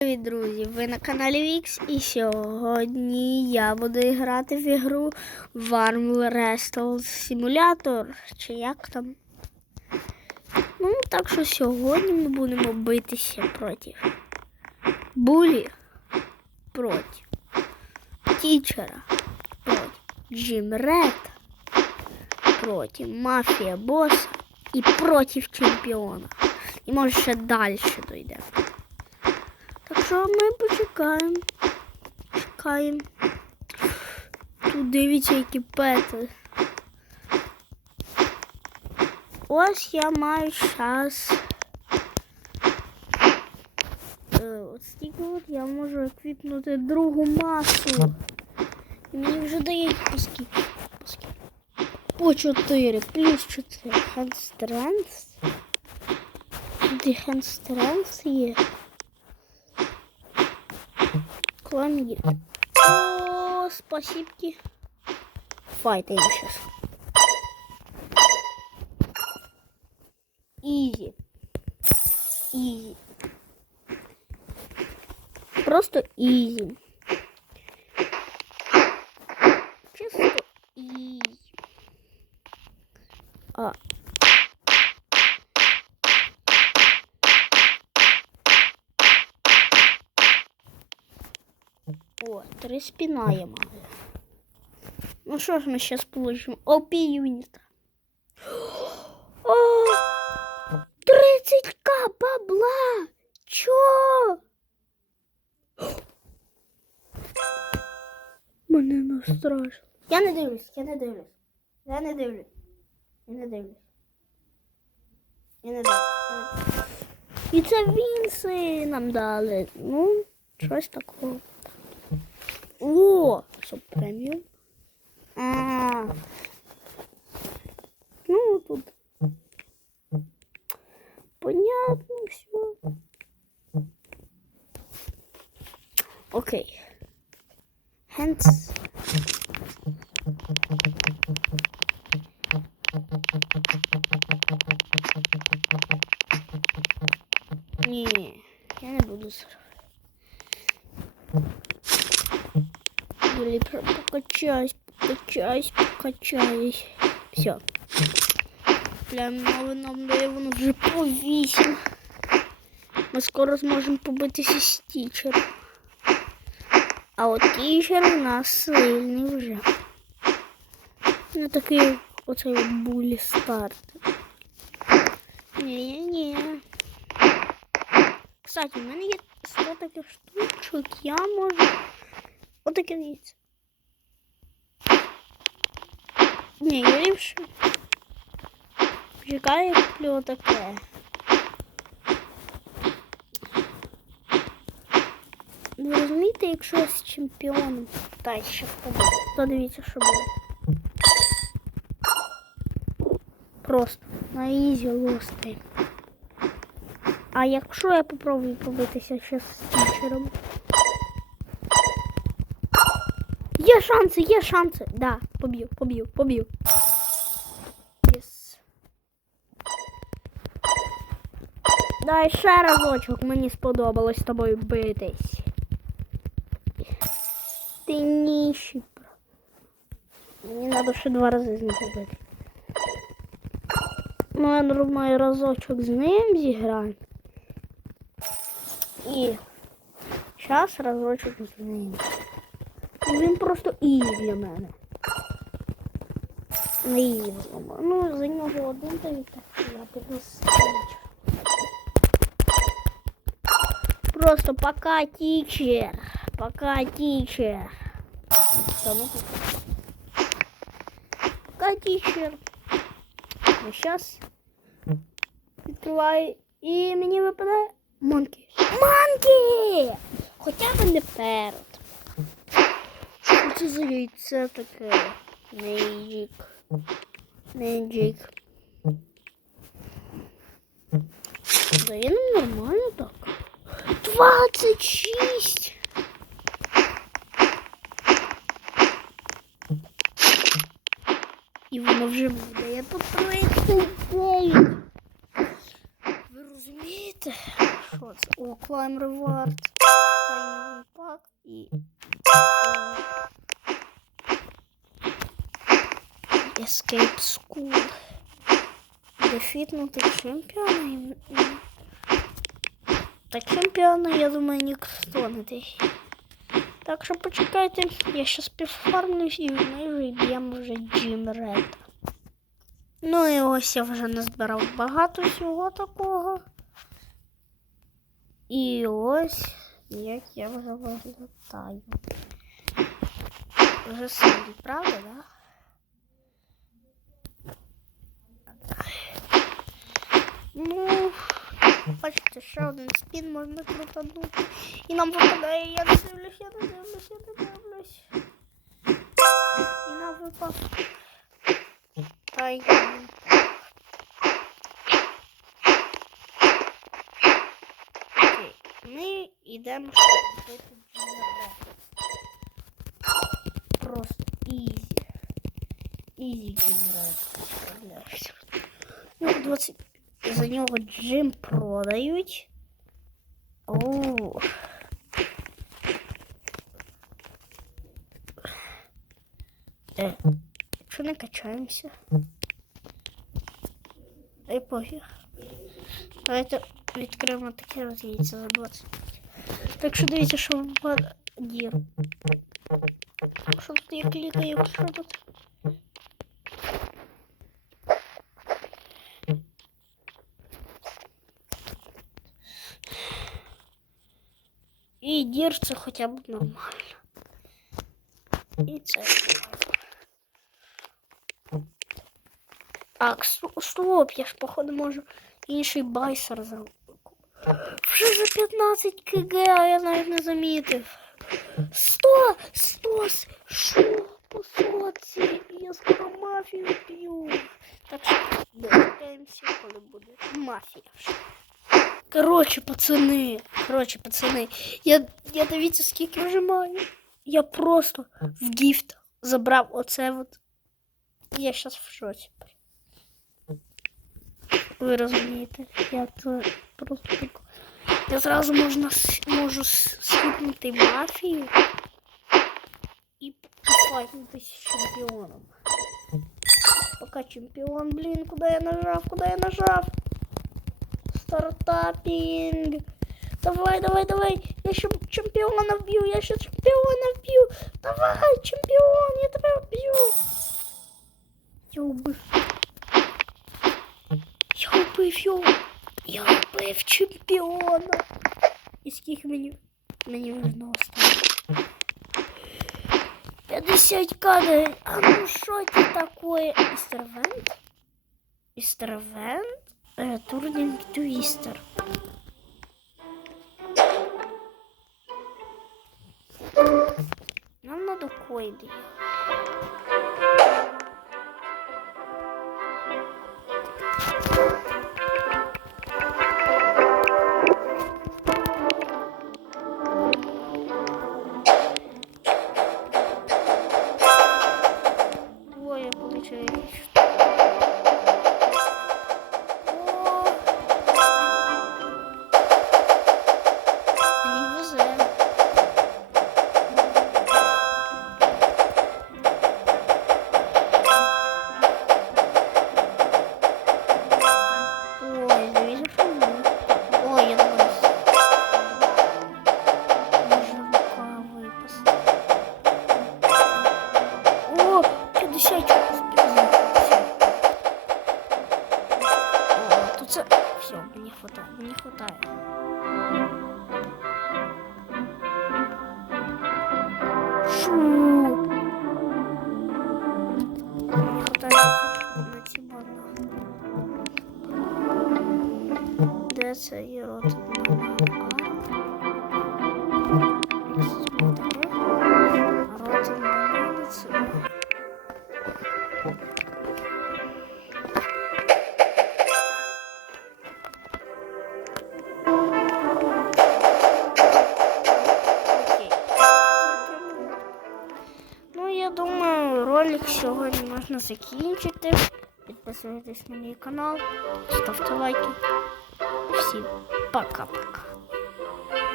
Привіт, друзі! Ви на каналі Вікс і сьогодні я буду грати в ігру Warm Wrestle Simulator, чи як там. Ну, так що сьогодні ми будемо битися проти Булі, проти Тічера, проти Джим Ред, проти Мафія Боса і проти чемпіона. І може ще далі дойдемо. Що ми почекаємо. Чекаємо. Тут дивіться, які пети. Ось я маю час. Е, От стільки от я можу еквіпнути другу масу. І мені вже дають по скільки? По скільки? По 4, плюс 4. Hand. Де hand є? к вам едет. О, спасибо. Файт я сейчас. Изи. Изи. Просто изи. Спина я маю. Ну что ж мы сейчас получим? ОП юнита. О, 30к бабла! Чё? Мене настрашило. Я не дивлюсь, я не дивлюсь. Я не дивлюсь. Я не дивлюсь. Я не дивлюсь. І це вінси нам дали. Ну, щось такого. О, що преміум. А. Ну, тут. Понятно все. Окей. Hands. Ні, я не буду зараз. Или про- покачаюсь, покачаюсь, покачаюсь. Все. Прям новый нам дає воно вже по 8. Ми скоро зможемо побитися з тічером. А от тічер у нас сильний вже. Не такий оцей от булі старт. Ні-ні. Кстати, в мене є 100 таких штучок, я можу Отаке дивіться. Ні, я ліпше. Чекаю, я куплю отаке. Ви розумієте, якщо я з чемпіоном та ще впаду, то дивіться, що буде. Просто на ізі лости. А якщо я попробую побитися ще з тічером? Є шанси, є шанси. Да, поб'ю, поб'ю, поб'ю. Єс. Дай ще разочок, мені сподобалось з тобою битись. Ти ніщий. Мені треба ще два рази з ним побити. Я думаю, разочок з ним зіграємо. І зараз разочок з ним. Він просто ізі для мене. Не ізі. Ну, за нього один дають, так я піду стіч. Просто пока тічер. Пока тічер. Та ну тут. Пока тічер. Ну, сейчас відкриваю і мені випадає Монкі. Монкі! Хоча б не перед. Це за яйце таке? Нейджик. Нейджик. Дає нам нормально так. 26! І воно вже буде. Я тут 39. Ви розумієте? Що це? О, Climb Reward. Пак і Escape School. Дефітнути чемпіона. Та чемпіона, я думаю, ніхто не дефіт. Так що почекайте, я щас підфармлюсь і ми вже б'ємо вже Джим Ред. Ну і ось я вже назбирав багато всього такого. І ось як я вже виглядаю. Вже сильний, правда, да? Ну, бачите, ще один спін можна крутанути. Нам випадає, я не я не дивлюсь, я не дивлюсь. І нам випав. Ай. Окей, ми йдемо робити. Просто ізі. Ізі джингле. Ну, 20... За нього джим продають. О. Е, що не качаємося? Ай пофіг. Давайте відкриємо таке от яйця за 20. Так що дивіться, що випадає дір. Що тут я клікаю, якщо тут. І дір це хоча б нормально. І це нормально. Так, сто- стоп, я ж походу можу інший байсер зробити. Вже за 15 кг, а я навіть не замітив. 100! 100! Що? По соці? Я скоро мафію п'ю. Так що дочекаємося, коли буде мафія. вже. Коротше, пацани, коротше, пацани, я, я дивіться, скільки вже маю. Я просто в гіфт забрав оце от. Я зараз в шоці. Ви розумієте, я це просто прикол. Я зразу можна, с- можу с- скипнути мафію і пофайтитись з чемпіоном. Пока чемпіон, блін, куди я нажав, куди я нажав? Стартапінг. Давай, давай, давай. Я ще чемпіона вб'ю, я ще чемпіона вб'ю. Давай, чемпіон, я тебе вб'ю. Я вбив. Я вбив його. Я вбив чемпіона. І скільки мені мені вже осталось? 50 кадрів. А ну що це таке? Істервент? Істервент? Е, Турнінг Твістер. Нам надо койди. Це є от Ротен банани це. Окей. Я думаю, ролик сьогодні можна закінчити. Підписуйтесь на мій канал, ставте лайки. Всім пока-пока.